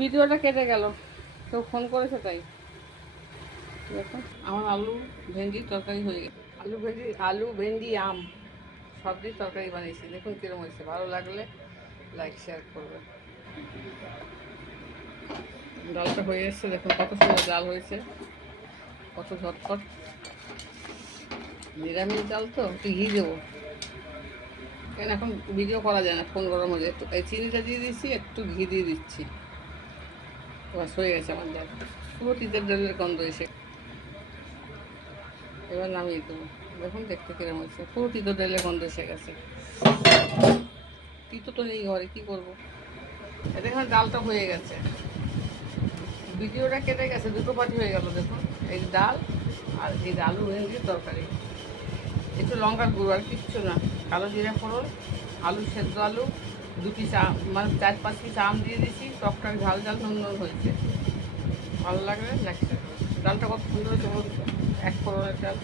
ভিডিওটা কেটে গেল, কেউ ফোন করেছে তাই। দেখুন আমার আলু ভেন্ডি তরকারি হয়ে গেছে। আলু ভেন্ডি আম সব দিয়ে তরকারি বানিয়েছি। দেখুন কিরকম হয়েছে, ভালো লাগলে লাইক শেয়ার করবেন। ডালটা হয়ে এসছে, দেখুন কত সুন্দর ডাল হয়েছে, কত ঝটপট। নিরামিষ ডাল তো একটু ঘি দেবো, কেন এখন ভিডিও করা যায় না, ফোন গরম হয়ে যায়। একটু তাই চিনিটা দিয়ে দিচ্ছি, একটু ঘি দিয়ে দিচ্ছি, এবার হয়ে গেছে আমার ডাল। পুরো তিতের ডালের গন্ধ এসে, এবার নামিয়ে দেবো। দেখুন দেখতে কিরকম হয়েছে, পুরো তিতো ডালের গন্ধ এসে গেছে। তিতো তো নেই ঘরে, কী করবো। দেখুন ডালটা হয়ে গেছে, ভিডিওটা কেটে গেছে, দুটো পাটি হয়ে গেল। দেখুন এই ডাল আর এই আলু ভেন্ডির তরকারি, একটু লঙ্কার গুঁড়ো আর কিচ্ছু না, কালো জিরা ফোড়ন, আলু সেদ্ধ আলু, দুটি মানে 4-5 পিস আম দিয়ে দিয়েছি, টকটক ঝাল ঝাল নুন নুন হয়েছে। ভালো লাগলে লাগছে। ডালটা কত সুন্দর হয়েছে বলুন তো, এক ফোড়নের ডাল।